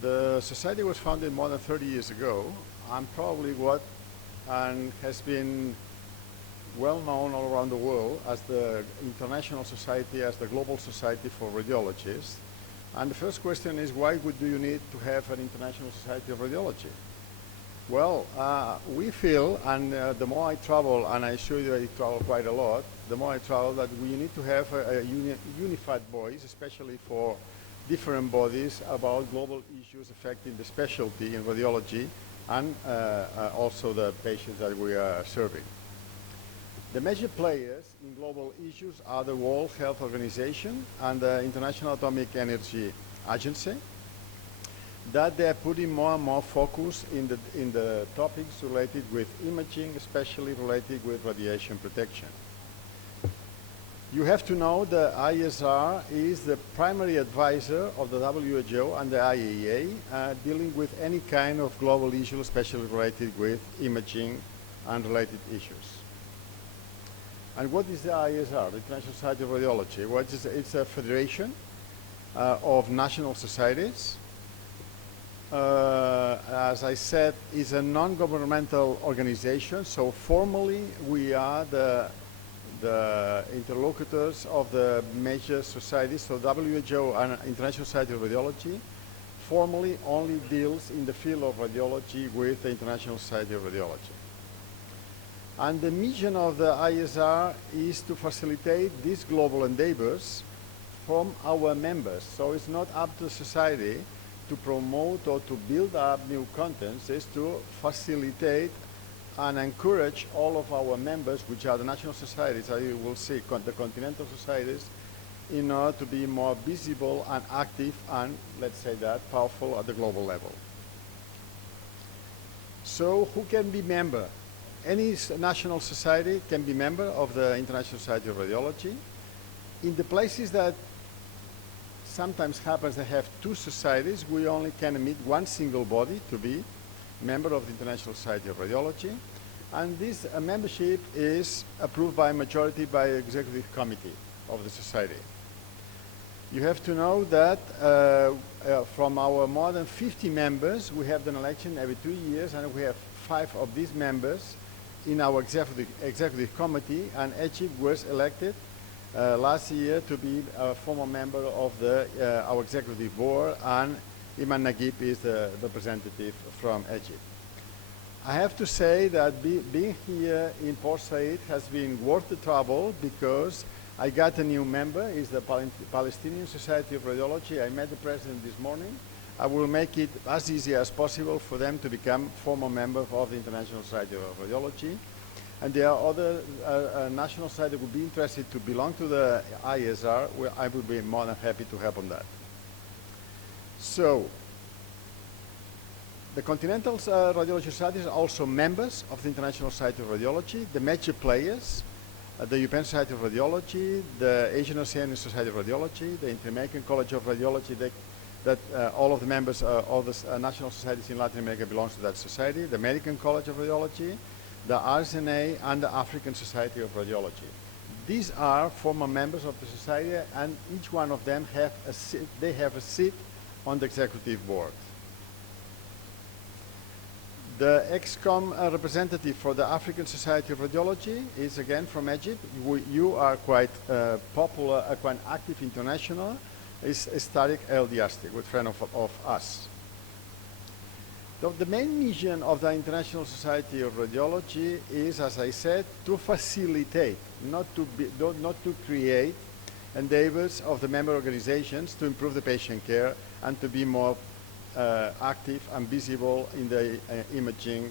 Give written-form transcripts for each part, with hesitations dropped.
The society was founded more than 30 years ago, and probably and has been well known all around the world as the international society, as the global society for radiologists. And the first question is, why do you need to have an international society of radiology? Well, we feel, and the more I travel, and I assure you I travel quite a lot, the more I travel, that we need to have a unified voice, especially for different bodies, about global issues affecting the specialty in radiology and also the patients that we are serving. The major players in global issues are the World Health Organization and the International Atomic Energy Agency, that they are putting more and more focus in the topics related with imaging, especially related with radiation protection. You have to know the ISR is the primary advisor of the WHO and the IAEA dealing with any kind of global issue, especially related with imaging and related issues. And what is the ISR, the International Society of Radiology? Well, it's a federation of national societies. As I said, it's a non-governmental organization, so formally we are the interlocutors of the major societies. So WHO and International Society of Radiology formally only deals in the field of radiology with the International Society of Radiology. And the mission of the ISR is to facilitate these global endeavors from our members. So it's not up to society to promote or to build up new contents, it's to facilitate and encourage all of our members, which are the national societies, as you will see, the continental societies, in order to be more visible and active and, let's say that, powerful at the global level. So who can be member? Any national society can be member of the International Society of Radiology. In the places that sometimes happens they have two societies, we only can admit one single body to be member of the International Society of Radiology. And this membership is approved by a majority by the executive committee of the society. You have to know that from our more than 50 members, we have an election every 2 years, and we have 5 of these members in our executive committee, and Egypt was elected last year to be a former member of our executive board, and Iman Naguib is the representative from Egypt. I have to say that being here in Port Said has been worth the trouble, because I got a new member. It's the Palestinian Society of Radiology. I met the president this morning. I will make it as easy as possible for them to become former members of the International Society of Radiology. And there are other national societies that would be interested to belong to the ISR, where I would be more than happy to help on that. So, the Continental Radiology Societies are also members of the International Society of Radiology. The major players, the European Society of Radiology, the Asian Oceanian Society of Radiology, the Inter-American College of Radiology, all of the members of the national societies in Latin America belongs to that society, the American College of Radiology, the RSNA, and the African Society of Radiology. These are former members of the society, and each one of them have a seat on the executive board. The EXCOM representative for the African Society of Radiology is again from Egypt. You are quite popular, quite active international. Is Tariq El Diasti, good friend of us. The main mission of the International Society of Radiology is, as I said, to facilitate, not to create endeavors of the member organizations to improve the patient care and to be more active and visible in the imaging,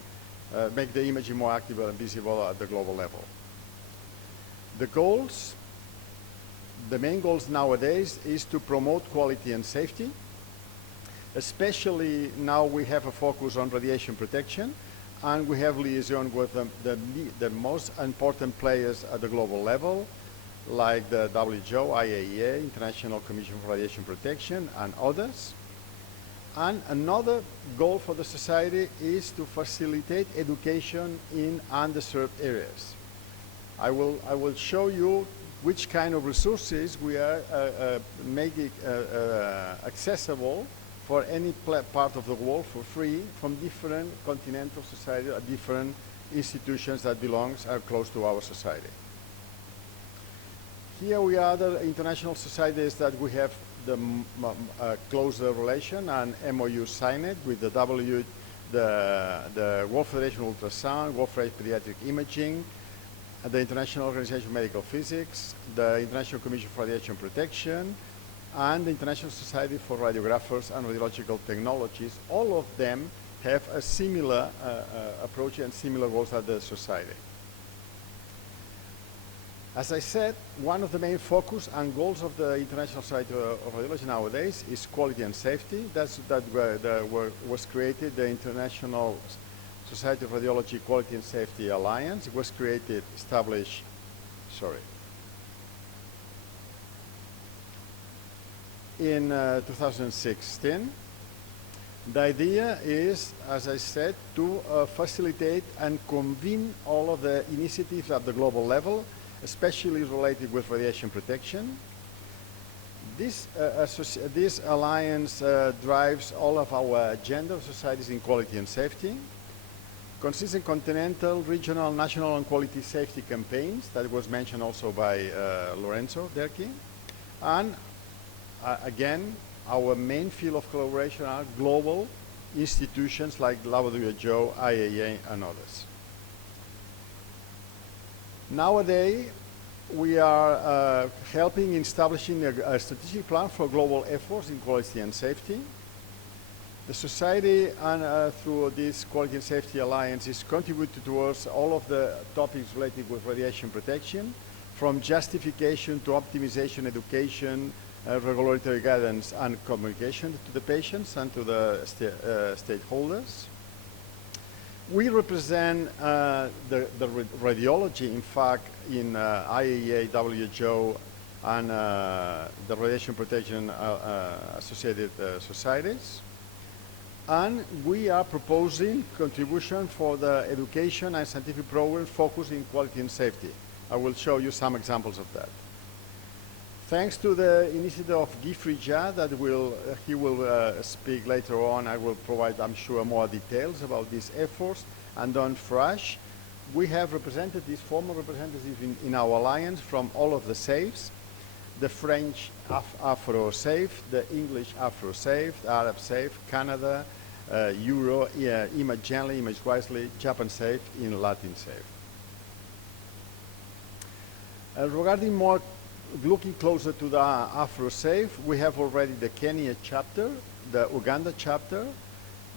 make the imaging more active and visible at the global level. The goals, the main goals nowadays is to promote quality and safety. Especially now we have a focus on radiation protection, and we have liaison with the most important players at the global level, like the WHO, IAEA, International Commission for Radiation Protection, and others. And another goal for the society is to facilitate education in underserved areas. I will show you which kind of resources we are making accessible for any part of the world for free from different continental societies, different institutions that are close to our society. Here we are the international societies that we have the closer relation and MOU signed with the the World Federation of Ultrasound, World Federation of Pediatric Imaging, the International Organization of Medical Physics, the International Commission for Radiation Protection, and the International Society for Radiographers and Radiological Technologies. All of them have a similar approach and similar goals as the society. As I said, one of the main focus and goals of the International Society of Radiology nowadays is quality and safety. Was created the International Society of Radiology Quality and Safety Alliance. It was established in 2016. The idea is, as I said, to facilitate and convene all of the initiatives at the global level, especially related with radiation protection. This alliance drives all of our agenda of societies in quality and safety, consists in continental, regional, national, and quality safety campaigns that was mentioned also by Lorenzo Derki. And again, our main field of collaboration are global institutions like WHO, IAEA, and others. Nowadays, we are helping in establishing a strategic plan for global efforts in quality and safety. The society, and through this Quality and Safety Alliance, is contributing towards all of the topics related with radiation protection, from justification to optimization, education, regulatory guidance, and communication to the patients and to the stakeholders. We represent the radiology, in fact, in IAEA, WHO, and the radiation protection associated societies. And we are proposing contribution for the education and scientific program focused in quality and safety. I will show you some examples of that. Thanks to the initiative of Guy Frija, that he will speak later on, I will provide, I'm sure, more details about these efforts. And Don Frash, we have representatives, former representatives in our alliance from all of the SAFEs, the French Afro SAFE, the English Afro SAFE, the Arab SAFE, Canada, Euro, Image Gently, Image Wisely, Japan SAFE, in Latin SAFE. Regarding more looking closer to the Afro-SAFE, we have already the Kenya chapter, the Uganda chapter.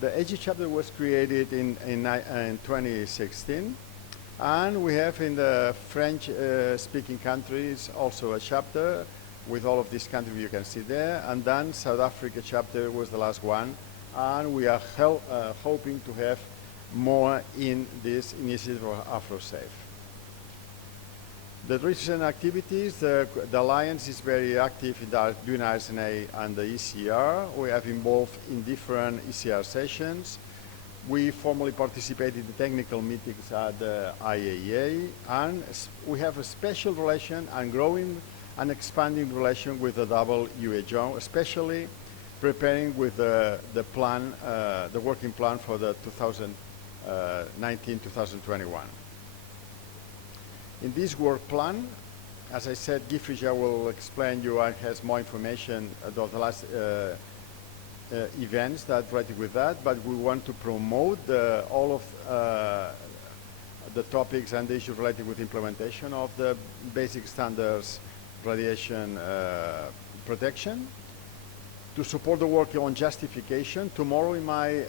The AG chapter was created in 2016. And we have in the French-speaking countries also a chapter with all of these countries you can see there. And then South Africa chapter was the last one. And we are hoping to have more in this initiative of Afro-SAFE. The recent activities, the Alliance is very active in doing ISRNA and the ECR. We have involved in different ECR sessions. We formally participate in the technical meetings at the IAEA, and we have a special relation and growing and expanding relation with the WHO, especially preparing with the plan, the working plan for the 2019-2021. In this work plan, as I said, Guy Frija will explain you and has more information about the last events that related with that, but we want to promote all of the topics and the issues related with implementation of the basic standards radiation protection, to support the work on justification. Tomorrow in my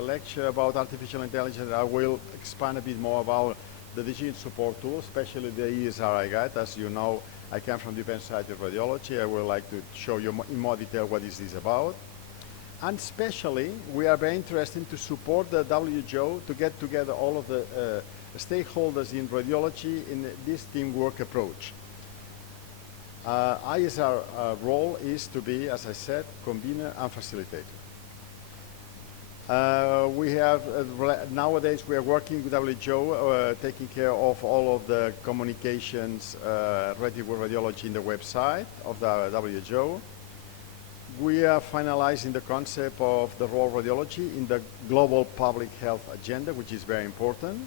lecture about artificial intelligence, I will expand a bit more about the digital support tool, especially the ESRI guide. As you know, I come from the Defense Society of Radiology. I would like to show you in more detail what is this about. And especially, we are very interested to support the WHO to get together all of the stakeholders in radiology in this teamwork approach. ISR role is to be, as I said, convener and facilitator. We have, nowadays we are working with WHO, taking care of all of the communications related with radiology in the website of the WHO. we are finalizing the concept of the role of radiology in the global public health agenda, which is very important.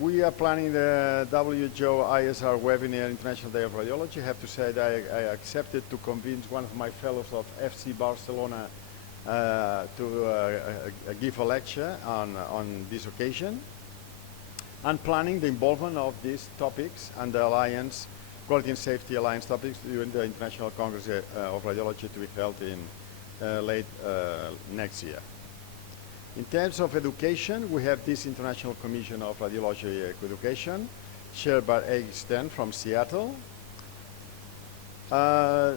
We are planning the WHO ISR webinar, International Day of Radiology. I have to say that I accepted to convince one of my fellows of FC Barcelona to give a lecture on this occasion. And planning the involvement of these topics and the Alliance, Quality and Safety Alliance topics during the International Congress of Radiology to be held in late next year. In terms of education, we have this International Commission of Radiology Education, chaired by Eric Stern from Seattle.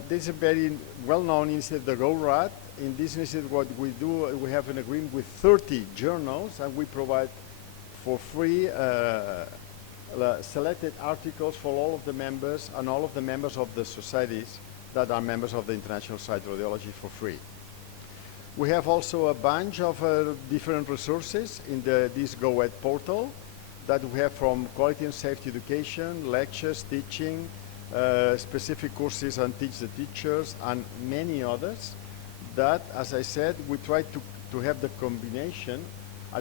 This is a very well-known initiative, the GORAD. In this initiative, what we do, we have an agreement with 30 journals, and we provide for free selected articles for all of the members and all of the members of the societies that are members of the International Society of Radiology for free. We have also a bunch of different resources in this GoEd portal that we have from quality and safety education, lectures, teaching, specific courses on Teach the Teachers, and many others that, as I said, we try to have the combination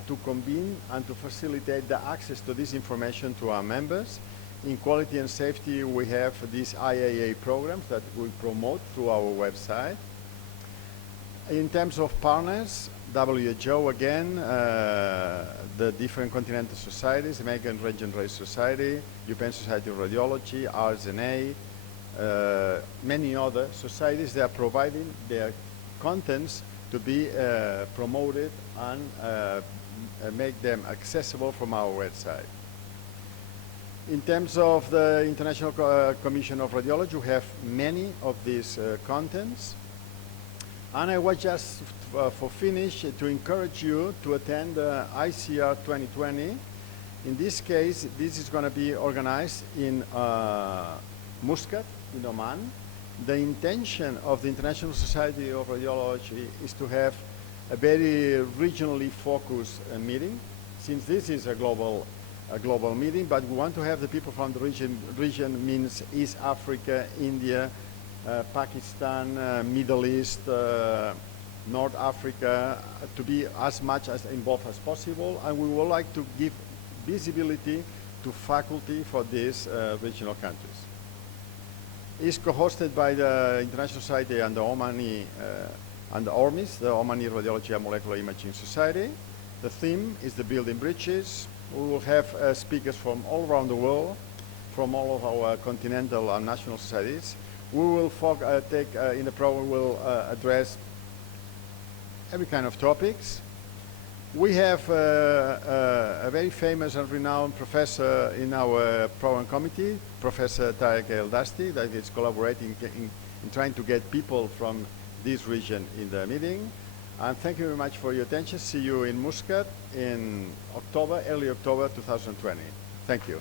to convene and to facilitate the access to this information to our members. In quality and safety, we have these IAA programs that we promote through our website. In terms of partners, WHO again, the different continental societies, American Regeneration Society, European Society of Radiology, RSNA, many other societies, they are providing their contents to be promoted and make them accessible from our website. In terms of the International Commission of Radiology, we have many of these contents. And I was just, for finish, to encourage you to attend ICR 2020. In this case, this is going to be organized in Muscat, in Oman. The intention of the International Society of Radiology is to have a very regionally focused meeting, since this is a global meeting, but we want to have the people from the region means East Africa, India, Pakistan, Middle East, North Africa, to be as much as involved as possible, and we would like to give visibility to faculty for these regional countries. It's co-hosted by the International Society and the Omani and the ORMIS, the Omani Radiology and Molecular Imaging Society. The theme is the Building Bridges. We will have speakers from all around the world, from all of our continental and national societies. We will in the program, we'll address every kind of topics. We have a very famous and renowned professor in our program committee, Professor Tarek El-Dasti, that is collaborating in trying to get people from this region in the meeting. And thank you very much for your attention. See you in Muscat in October, early October 2020. Thank you.